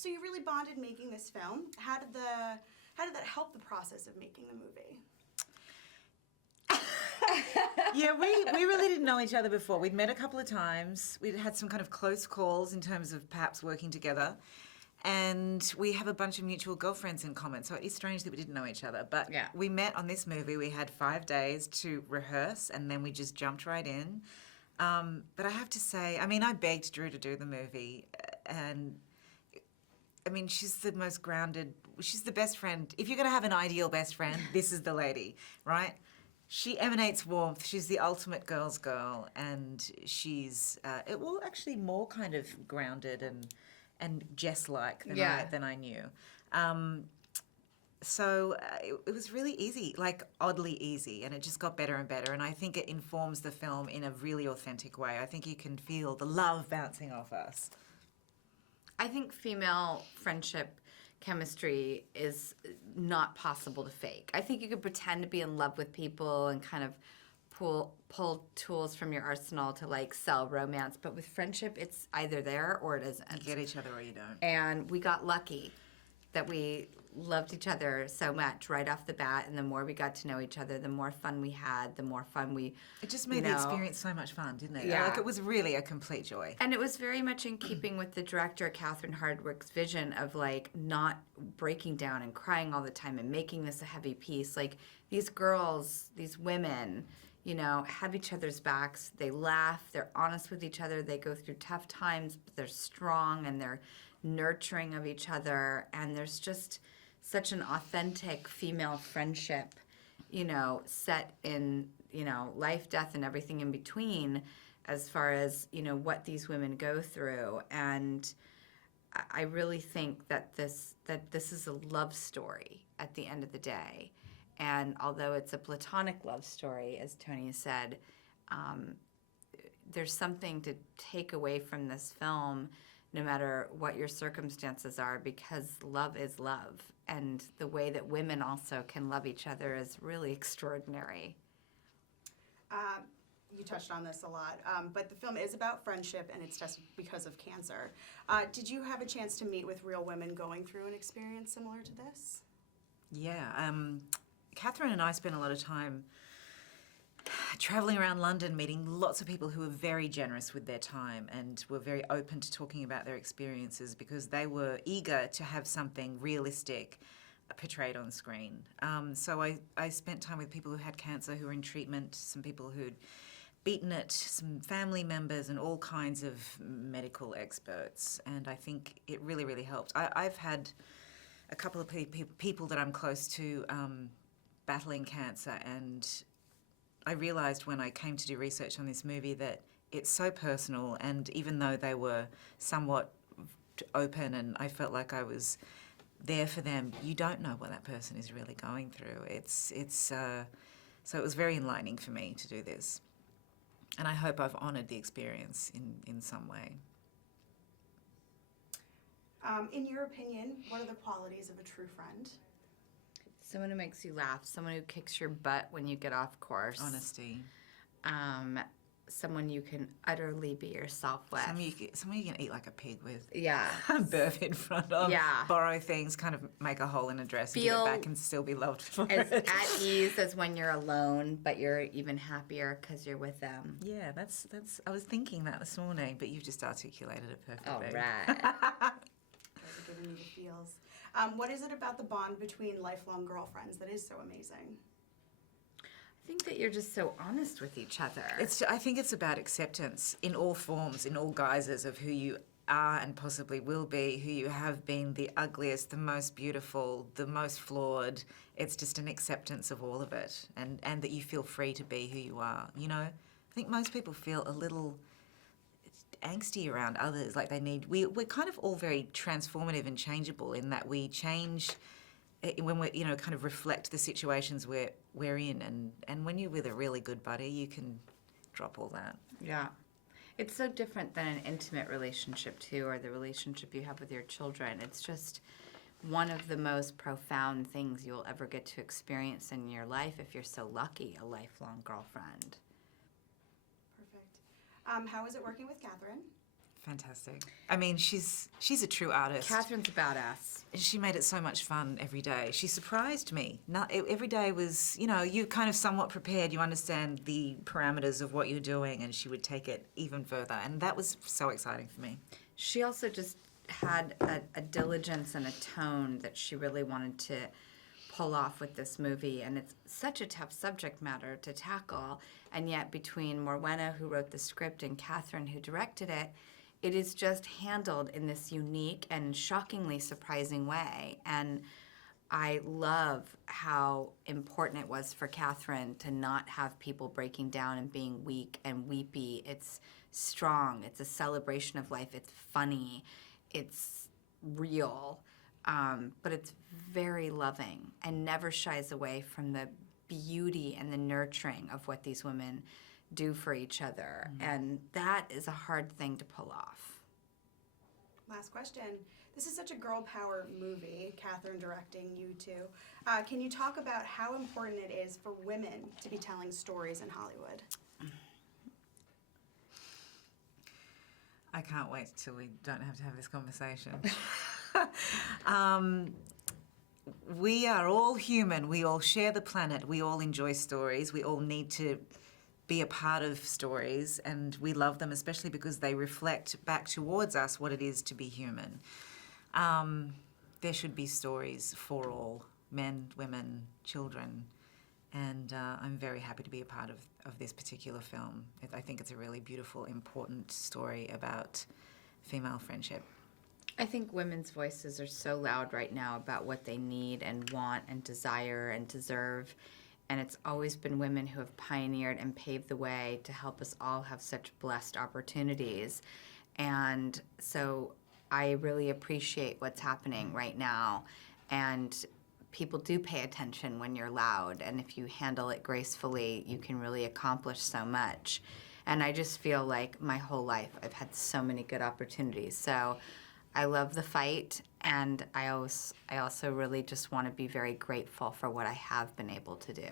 So you really bonded making this film. How did that help the process of making the movie? Yeah, we really didn't know each other before. We'd met a couple of times. We'd had some kind of close calls in terms of perhaps working together. And we have a bunch of mutual girlfriends in common, so it is strange that we didn't know each other. But we met on this movie. We had 5 days to rehearse, and then we just jumped right in. But I have to say, I mean, I begged Drew to do the movie, and I mean, she's the most grounded, she's the best friend. If you're going to have an ideal best friend, this is the lady, right? She emanates warmth. She's the ultimate girl's girl, and she's, well, actually more kind of grounded and Jess-like than I knew. So it was really easy, like oddly easy, and it just got better and better. And I think it informs the film in a really authentic way. I think you can feel the love bouncing off us. I think female friendship chemistry is not possible to fake. I think you could pretend to be in love with people and kind of pull tools from your arsenal to like sell romance, but with friendship, it's either there or it isn't. You get each other or you don't. And we got lucky that we loved each other so much right off the bat, and the more we got to know each other, the more fun we had, the more fun we... It just made the experience so much fun, didn't it? Yeah. Like, it was really a complete joy. And it was very much in keeping with the director, Catherine Hardwicke's vision of, like, not breaking down and crying all the time and making this a heavy piece. Like, these girls, these women, you know, have each other's backs. They laugh. They're honest with each other. They go through tough times, but they're strong and they're nurturing of each other. And there's just such an authentic female friendship, you know, set in, you know, life, death, and everything in between as far as, you know, what these women go through. And I really think that this is a love story at the end of the day. And although it's a platonic love story, as Toni said, there's something to take away from this film, no matter what your circumstances are, because love is love. And the way that women also can love each other is really extraordinary. You touched on this a lot, but the film is about friendship, and it's just because of cancer. Did you have a chance to meet with real women going through an experience similar to this? Yeah. Catherine and I spent a lot of time traveling around London, meeting lots of people who were very generous with their time and were very open to talking about their experiences because they were eager to have something realistic portrayed on screen. So I spent time with people who had cancer, who were in treatment, some people who'd beaten it, some family members, and all kinds of medical experts. And I think it really, really helped. I've had a couple of people that I'm close to battling cancer, and I realised when I came to do research on this movie that it's so personal, and even though they were somewhat open and I felt like I was there for them, you don't know what that person is really going through. So it was very enlightening for me to do this. And I hope I've honoured the experience in some way. In your opinion, what are the qualities of a true friend? Someone who makes you laugh, someone who kicks your butt when you get off course. Honesty. Someone you can utterly be yourself with. Someone you can eat like a pig with. Yeah. Birth in front of. Yeah. Borrow things, kind of make a hole in a dress and give it back and still be loved for as it. At ease as when you're alone, but you're even happier because you're with them. Yeah, that's. I was thinking that this morning, but you've just articulated it perfectly. All right. Those are giving me the feels. What is it about the bond between lifelong girlfriends that is so amazing? I think that you're just so honest with each other. I think it's about acceptance in all forms, in all guises of who you are and possibly will be, who you have been, the ugliest, the most beautiful, the most flawed. It's just an acceptance of all of it, and that you feel free to be who you are. You know, I think most people feel a little angsty around others, like we're kind of all very transformative and changeable in that we change when we, you know, kind of reflect the situations we're in, and when you're with a really good buddy, you can drop all that. Yeah. It's so different than an intimate relationship too, or the relationship you have with your children. It's just one of the most profound things you'll ever get to experience in your life if you're so lucky, a lifelong girlfriend. Perfect. How is it working with Catherine? Fantastic. I mean, she's a true artist. Catherine's a badass. She made it so much fun every day. She surprised me. Every day was, you kind of somewhat prepared. You understand the parameters of what you're doing, and she would take it even further. And that was so exciting for me. She also just had a diligence and a tone that she really wanted to pull off with this movie. And it's such a tough subject matter to tackle. And yet between Morwenna, who wrote the script, and Catherine, who directed it, it is just handled in this unique and shockingly surprising way. And I love how important it was for Catherine to not have people breaking down and being weak and weepy. It's strong. It's a celebration of life. It's funny. It's real. But it's very loving and never shies away from the beauty and the nurturing of what these women do for each other. And that is a hard thing to pull off. Last question. This is such a girl power movie, Catherine directing, you two. Can you talk about how important it is for women to be telling stories in Hollywood? I can't wait till we don't have to have this conversation. We are all human. We all share the planet. We all enjoy stories. We all need to be a part of stories, and we love them, especially because they reflect back towards us what it is to be human. There should be stories for all, men, women, children, and I'm very happy to be a part of this particular film. I think it's a really beautiful, important story about female friendship. I think women's voices are so loud right now about what they need and want and desire and deserve. And it's always been women who have pioneered and paved the way to help us all have such blessed opportunities. And so I really appreciate what's happening right now. And people do pay attention when you're loud. And if you handle it gracefully, you can really accomplish so much. And I just feel like my whole life I've had so many good opportunities. So I love the fight, and I also really just want to be very grateful for what I have been able to do.